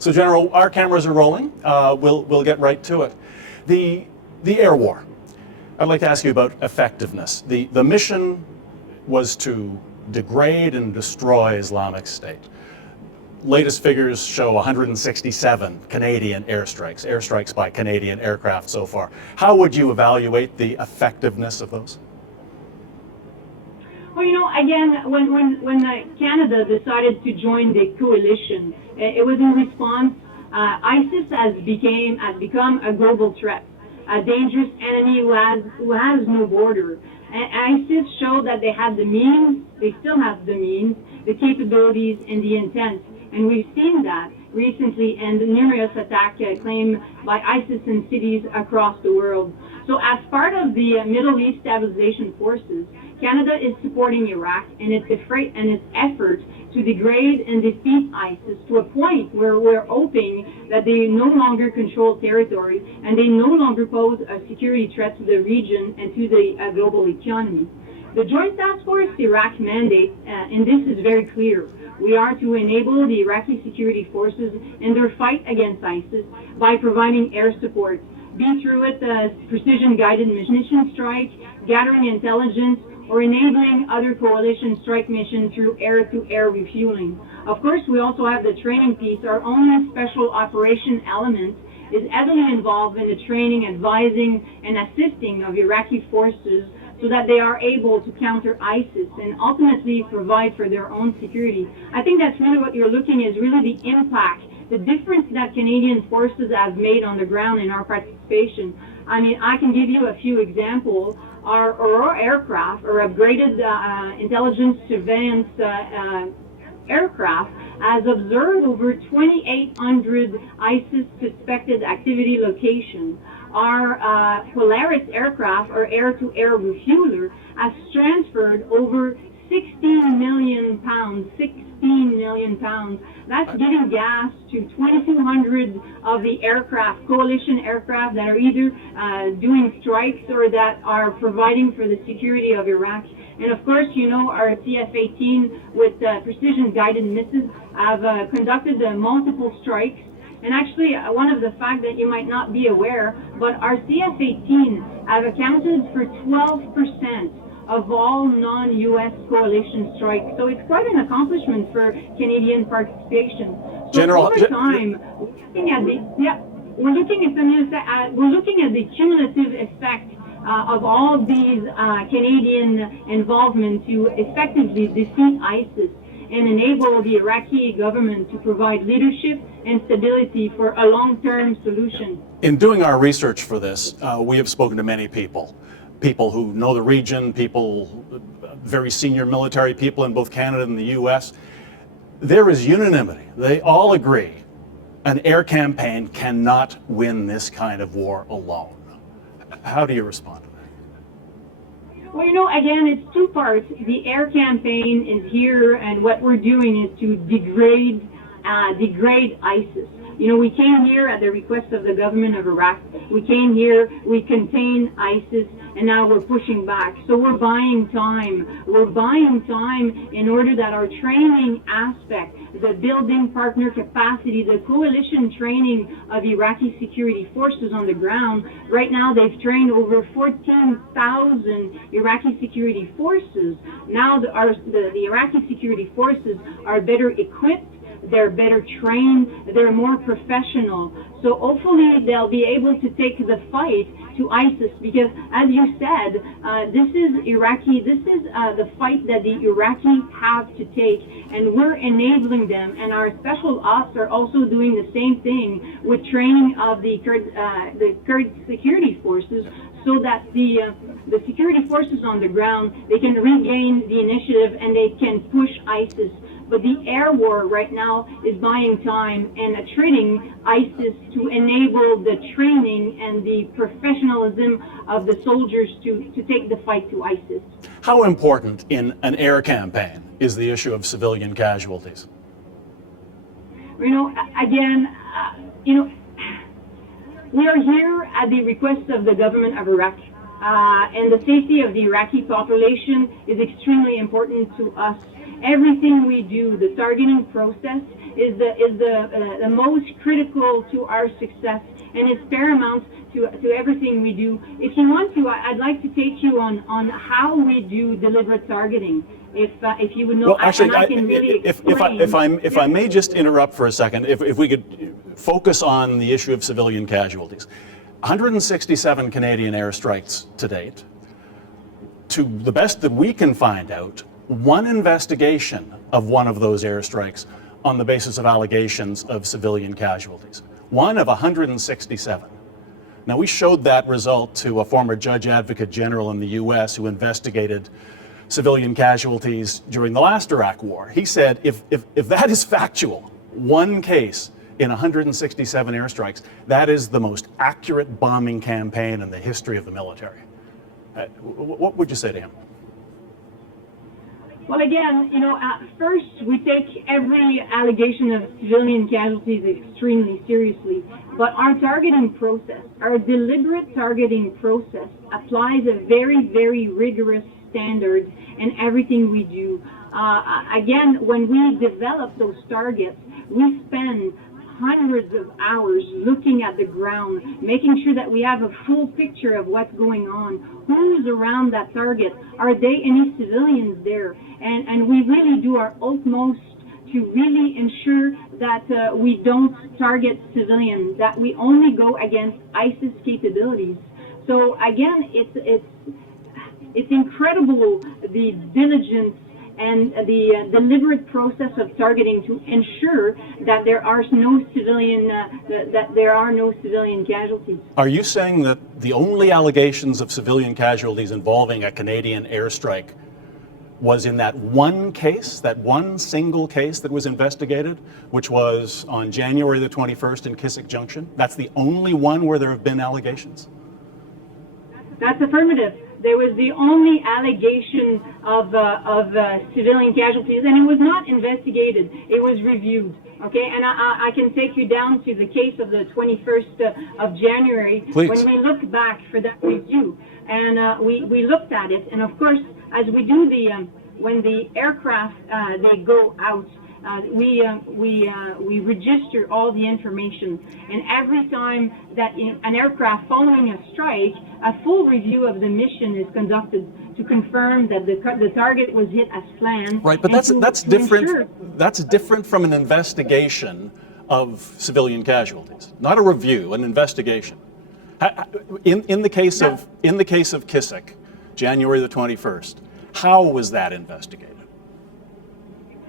So, General, our cameras are rolling. We'll get right to it. The air war. I'd like to ask you about effectiveness. The mission was to degrade and destroy Islamic State. Latest figures show 167 Canadian airstrikes by Canadian aircraft so far. How would you evaluate the effectiveness of those? Well, again, when Canada decided to join the coalition, it was in response. ISIS has become a global threat, a dangerous enemy who has no border. And ISIS showed that they had the means, they still have the means, the capabilities, and the intent. And we've seen that recently in the numerous attacks claimed by ISIS in cities across the world. So as part of the Middle East Stabilization Forces, Canada is supporting Iraq in its effort to degrade and defeat ISIS to a point where we're hoping that they no longer control territory and they no longer pose a security threat to the region and to the global economy. The Joint Task Force Iraq mandate, and this is very clear, we are to enable the Iraqi security forces in their fight against ISIS by providing air support, be through it precision-guided munition strike, gathering intelligence, or enabling other coalition strike missions through air-to-air refueling. Of course, we also have the training piece. Our only special operation element is heavily involved in the training, advising, and assisting of Iraqi forces so that they are able to counter ISIS and ultimately provide for their own security. I think that's really what you're looking at, is really the impact, the difference that Canadian forces have made on the ground in our participation. I mean, I can give you a few examples. Our Aurora aircraft, or upgraded intelligence surveillance aircraft, has observed over 2,800 ISIS suspected activity locations. Our Polaris aircraft, or air-to-air refueler, has transferred over 16 million pounds. That's giving gas to 2,200 of the aircraft, coalition aircraft, that are either doing strikes or that are providing for the security of Iraq. And of course, our CF-18 with precision-guided missiles have conducted multiple strikes. And actually, one of the facts that you might not be aware, but our CF-18 have accounted for 12% of all non-U.S. coalition strikes. So it's quite an accomplishment for Canadian participation. So General, over time, we're looking at the cumulative effect of all these Canadian involvement to effectively defeat ISIS and enable the Iraqi government to provide leadership and stability for a long-term solution. In doing our research for this, we have spoken to many people who know the region, very senior military people in both Canada and the U.S. There is unanimity. They all agree an air campaign cannot win this kind of war alone. How do you respond to that? Well, again, it's two parts. The air campaign is here, and what we're doing is to degrade ISIS. We came here at the request of the government of Iraq. We came here, we contained ISIS, and now we're pushing back. So we're buying time. We're buying time in order that our training aspect, the building partner capacity, the coalition training of Iraqi security forces on the ground, right now they've trained over 14,000 Iraqi security forces. Now the Iraqi security forces are better equipped, they're better trained, they're more professional. So hopefully they'll be able to take the fight to ISIS, because as you said, this is the fight that the Iraqis have to take, and we're enabling them, and our special ops are also doing the same thing with training of the Kurd security forces, so that the security forces on the ground, they can regain the initiative and they can push ISIS. But the air war right now is buying time and attriting ISIS to enable the training and the professionalism of the soldiers to take the fight to ISIS. How important in an air campaign is the issue of civilian casualties? Again, we are here at the request of the government of Iraq. And the safety of the Iraqi population is extremely important to us. Everything we do, the targeting process, is the most critical to our success, and it's paramount to everything we do. If you want to, I'd like to take you on how we do deliberate targeting. If you would know, well, actually, I can really explain. if I may just interrupt for a second, if we could focus on the issue of civilian casualties. 167 Canadian airstrikes to date. To the best that we can find out, one investigation of one of those airstrikes on the basis of allegations of civilian casualties. One of 167. Now, we showed that result to a former judge advocate general in the US who investigated civilian casualties during the last Iraq War. He said, if that is factual, one case in 167 airstrikes, that is the most accurate bombing campaign in the history of the military. What would you say to him? Well, again, first we take every allegation of civilian casualties extremely seriously, but our targeting process, our deliberate targeting process, applies a very, very rigorous standard in everything we do. Again, when we develop those targets, we spend hundreds of hours looking at the ground, making sure that we have a full picture of what's going on, who's around that target, are there any civilians there, and we really do our utmost to really ensure that we don't target civilians, that we only go against ISIS capabilities. So again, it's incredible the diligence and the deliberate process of targeting to ensure that there are no civilian casualties. Are you saying that the only allegations of civilian casualties involving a Canadian airstrike was in that one case, that one single case that was investigated, which was on January the 21st in Kisik Junction? That's the only one where there have been allegations? That's affirmative. There was the only allegation of civilian casualties, and it was not investigated. It was reviewed. Okay, and I can take you down to the case of the 21st of January. Please. When we look back for that review, and we looked at it, and of course, as we do when the aircraft they go out, we register all the information, and every time that an aircraft following a strike, a full review of the mission is conducted to confirm that the target was hit as planned. Right, but that's different. That's different from an investigation of civilian casualties, not a review, an investigation. In the case of Kisik, January the 21st, how was that investigated?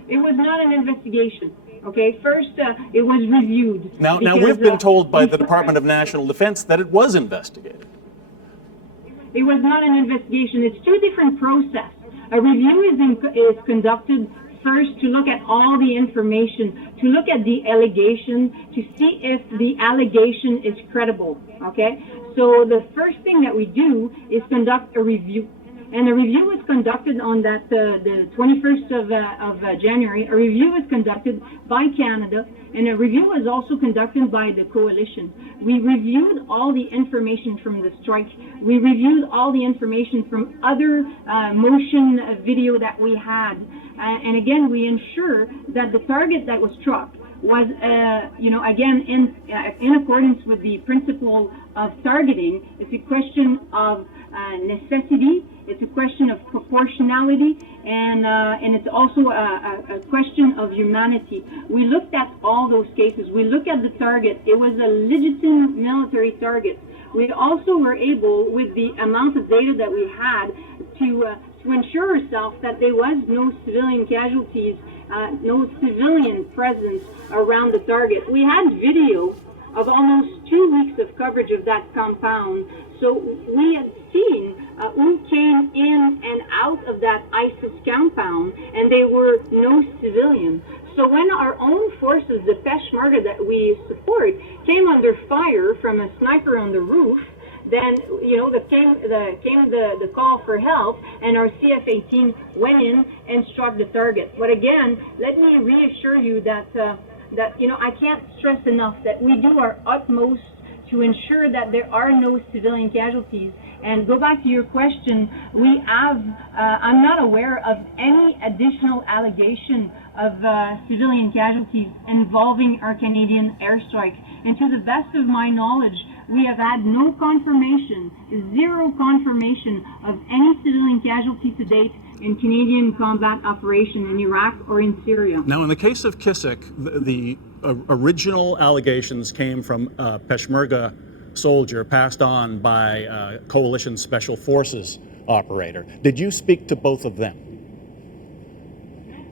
It was not an investigation. Okay, first it was reviewed. Now we've been told by the Department of National Defense that it was investigated. It was not an investigation. It's two different processes. A review is conducted first to look at all the information, to look at the allegation, to see if the allegation is credible. Okay, so the first thing that we do is conduct a review. And a review was conducted on that the 21st of January. A review was conducted by Canada, and a review was also conducted by the coalition. We reviewed all the information from the strike. We reviewed all the information from other motion video that we had. And again, we ensure that the target that was struck was, again, in accordance with the principle of targeting. It's a question of necessity. It's a question of proportionality, and it's also a question of humanity. We looked at all those cases. We looked at the target. It was a legitimate military target. We also were able, with the amount of data that we had, to ensure ourselves that there was no civilian casualties, no civilian presence around the target. We had video of almost 2 weeks of coverage of that compound. So we had seen who came in and out of that ISIS compound, and there were no civilians. So when our own forces, the Peshmerga that we support, came under fire from a sniper on the roof, then came the call for help, and our CF-18 went in and struck the target. But again, let me reassure you that I can't stress enough that we do our utmost to ensure that there are no civilian casualties. And go back to your question, I'm not aware of any additional allegation of civilian casualties involving our Canadian airstrike. And to the best of my knowledge, we have had no confirmation, zero confirmation of any civilian casualty to date in Canadian combat operation in Iraq or in Syria. Now, in the case of Kisik, the original allegations came from a Peshmerga soldier passed on by a coalition special forces operator. Did you speak to both of them?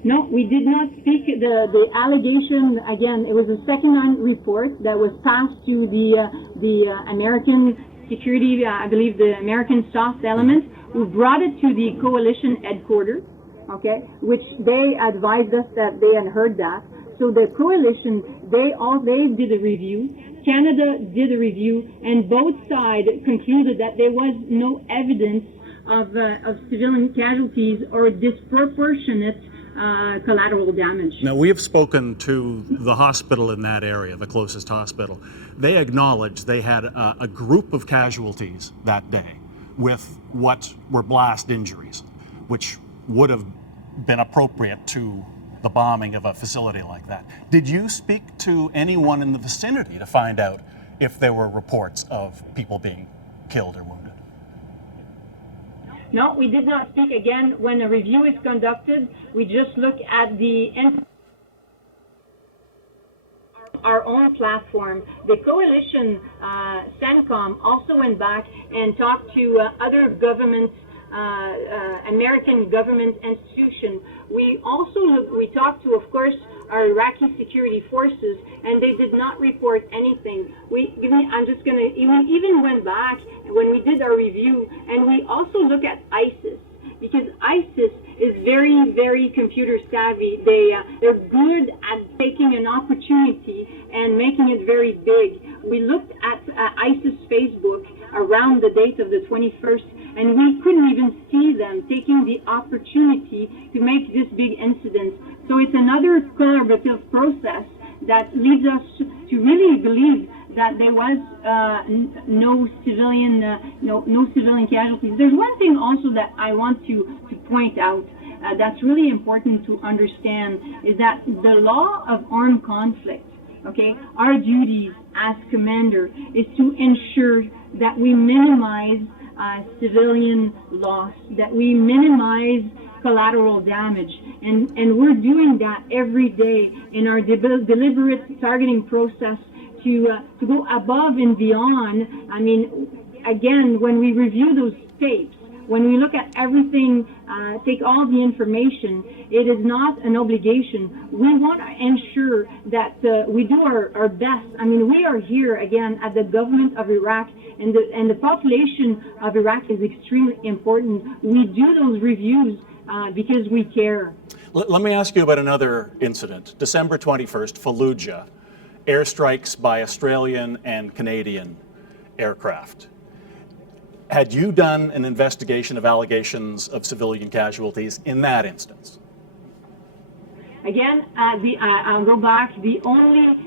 No, we did not speak. The allegation, again, it was a second-hand report that was passed to the American security, I believe the American soft element, who brought it to the coalition headquarters, okay, which they advised us that they had heard that. So the coalition, they did a review. Canada did a review, and both sides concluded that there was no evidence of civilian casualties or disproportionate collateral damage. Now, we have spoken to the hospital in that area, the closest hospital. They acknowledged they had a group of casualties that day with what were blast injuries, which would have been appropriate to the bombing of a facility like that. Did you speak to anyone in the vicinity to find out if there were reports of people being killed or wounded? No, we did not speak. Again, when a review is conducted, we just look at our own platform. The coalition, CENTCOM, also went back and talked to other government, American government institutions. We talked to, of course, our Iraqi security forces, and they did not report anything. I'm just going to, even went back when we did our review, and we also look at ISIS, because ISIS is very, very computer savvy. They're good at taking an opportunity and making it very big. We looked at ISIS Facebook around the date of the 21st, and we couldn't even see them taking the opportunity to make this big incident. So it's another collaborative process that leads us to really believe that there was no civilian casualties. There's one thing also that I want to point out that's really important to understand, is that the law of armed conflict, okay, our duties as commander is to ensure that we minimize civilian loss, that we minimize collateral damage, and we're doing that every day in our deliberate targeting process to go above and beyond. I mean, again, when we review those tapes, when we look at everything, take all the information, it is not an obligation. We want to ensure that we do our best. I mean, we are here, again, at the government of Iraq, and the population of Iraq is extremely important. We do those reviews because we care. Let me ask you about another incident. December 21st, Fallujah, airstrikes by Australian and Canadian aircraft. Had you done an investigation of allegations of civilian casualties in that instance? Again, I'll go back. The only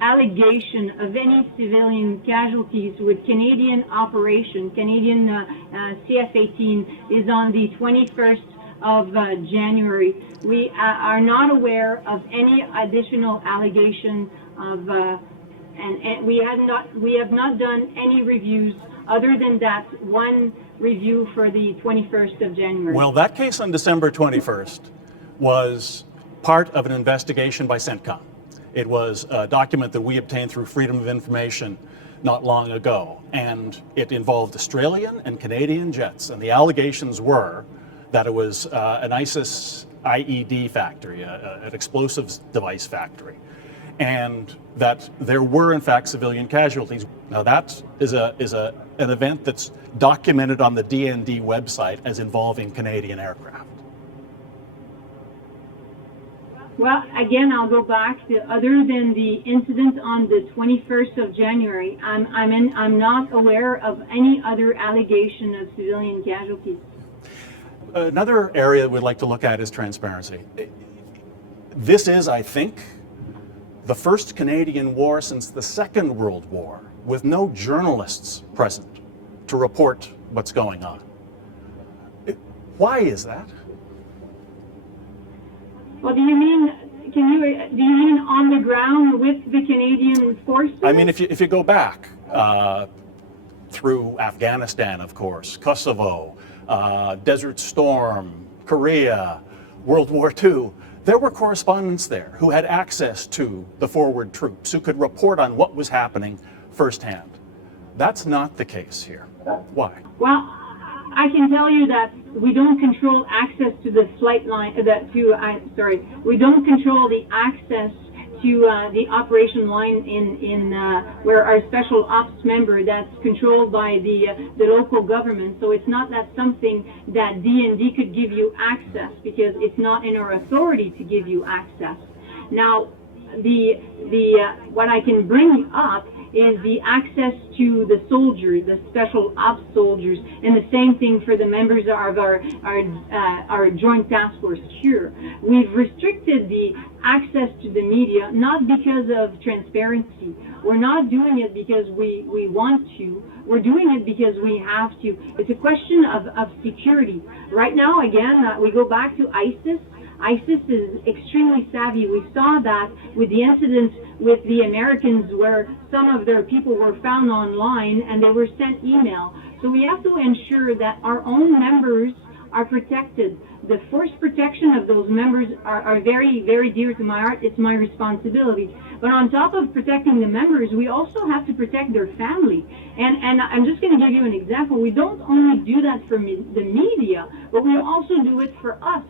allegation of any civilian casualties with Canadian operation, Canadian CF-18, is on the 21st of January. We are not aware of any additional allegation of, and we have not done any reviews other than that one review for the 21st of January. Well, that case on December 21st was part of an investigation by CENTCOM. It was a document that we obtained through Freedom of Information not long ago, and it involved Australian and Canadian jets, and the allegations were that it was an ISIS IED factory, an explosives device factory, and that there were in fact civilian casualties. Now that is an event that's documented on the DND website as involving Canadian aircraft. Well, again, I'll go back to, other than the incident on the 21st of January, I'm not aware of any other allegation of civilian casualties. Another area we'd like to look at is transparency. This is, I think, the first Canadian war since the Second World War, with no journalists present to report what's going on. Why is that? Well, do you mean on the ground with the Canadian forces? I mean, if you go back through Afghanistan, of course, Kosovo, Desert Storm, Korea, World War II, there were correspondents there who had access to the forward troops, who could report on what was happening firsthand. That's not the case here. Why? Well, I can tell you that we don't control access to the flight line. We don't control the access to the operation line in where our special ops member that's controlled by the local government. So it's not that something that D&D could give you access, because it's not in our authority to give you access. Now, what I can bring up is the access to the soldiers, the special ops soldiers, and the same thing for the members of our joint task force here. We've restricted the access to the media, not because of transparency. We're not doing it because we want to. We're doing it because we have to. It's a question of security. Right now, again, we go back to ISIS. ISIS is extremely savvy. We saw that with the incidents with the Americans, where some of their people were found online and they were sent email. So we have to ensure that our own members are protected. The force protection of those members are very, very dear to my heart. It's my responsibility. But on top of protecting the members, we also have to protect their family. And I'm just going to give you an example. We don't only do that for the media, but we also do it for us,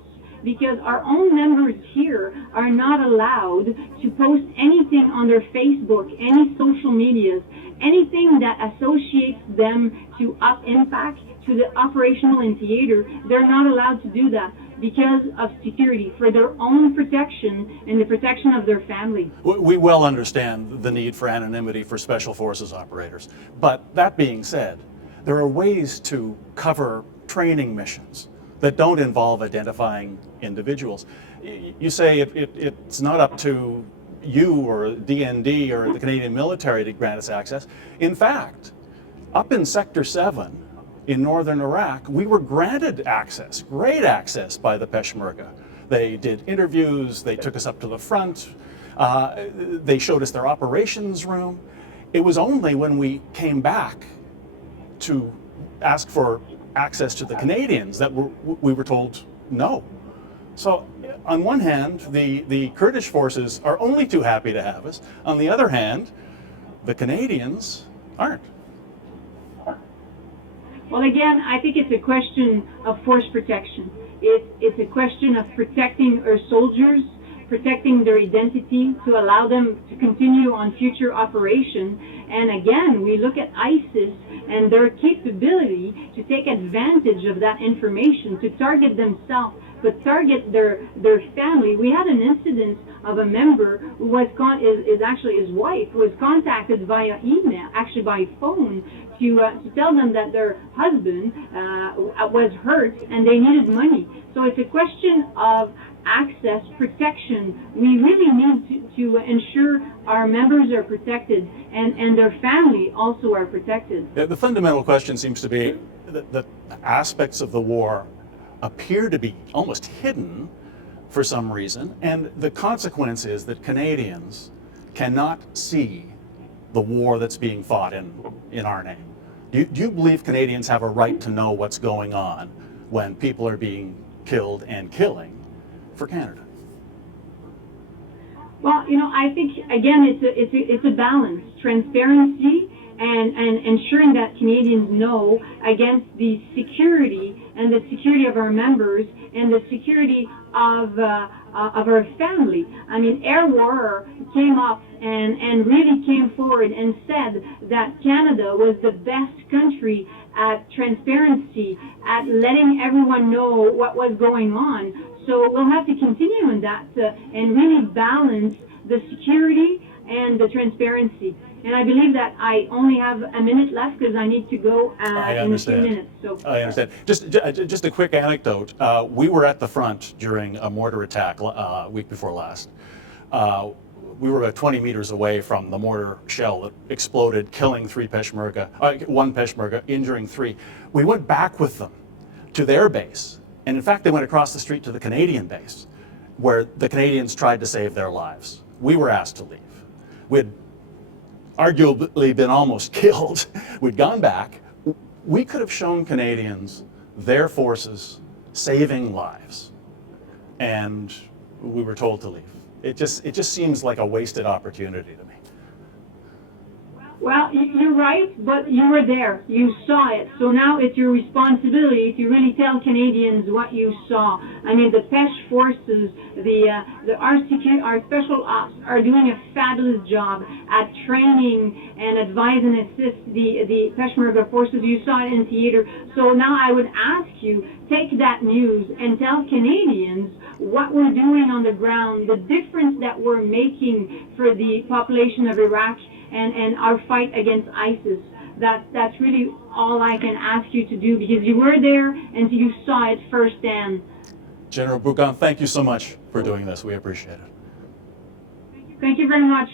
because our own members here are not allowed to post anything on their Facebook, any social medias, anything that associates them to Impact, to the operational in theater. They're not allowed to do that because of security, for their own protection and the protection of their family. We well understand the need for anonymity for Special Forces operators. But that being said, there are ways to cover training missions that don't involve identifying individuals. You say it's not up to you or DND or the Canadian military to grant us access. In fact, up in Sector 7 in northern Iraq, we were granted access, great access, by the Peshmerga. They did interviews, they took us up to the front, they showed us their operations room. It was only when we came back to ask for access to the Canadians that we were told no. So on one hand, the Kurdish forces are only too happy to have us. On the other hand, the Canadians aren't. Well, again, I think it's a question of force protection. It's a question of protecting our soldiers, protecting their identity, to allow them to continue on future operation. And again, we look at ISIS and their capability to take advantage of that information to target themselves, but target their family. We had an incident of a member who was is actually his wife, was contacted via email, actually by phone, to tell them that their husband was hurt and they needed money. So it's a question of access, protection. We really need to ensure our members are protected and their family also are protected. Yeah, the fundamental question seems to be that aspects of the war appear to be almost hidden for some reason, and the consequence is that Canadians cannot see the war that's being fought in our name. Do you believe Canadians have a right to know what's going on when people are being killed and killing for Canada? Well, I think, again, it's a balance. Transparency and ensuring that Canadians know against the security and the security of our members and the security of our family. I mean, Air War came up and really came forward and said that Canada was the best country at transparency, at letting everyone know what was going on. So we'll have to continue in that and really balance the security and the transparency. And I believe that I only have a minute left because I need to go in a few minutes. So I understand. Just a quick anecdote. We were at the front during a mortar attack week before last. we were about 20 meters away from the mortar shell that exploded, killing one Peshmerga, injuring 3. We went back with them to their base, and in fact they went across the street to the Canadian base, where the Canadians tried to save their lives. We were asked to leave. We had arguably been almost killed. We'd gone back. We could have shown Canadians their forces saving lives, and we were told to leave. It just seems like a wasted opportunity to me. Well, you're right, but you were there. You saw it. So now it's your responsibility to really tell Canadians what you saw. I mean, the PESH forces, the RCQ, our special ops, are doing a fabulous job at training and advise and assist the Peshmerga forces. You saw it in theater. So now I would ask you, take that news and tell Canadians what we're doing on the ground, the difference that we're making for the population of Iraq and our fight against ISIS. That's really all I can ask you to do, because you were there and you saw it firsthand. General Bourgon, thank you so much for doing this. We appreciate it. Thank you very much.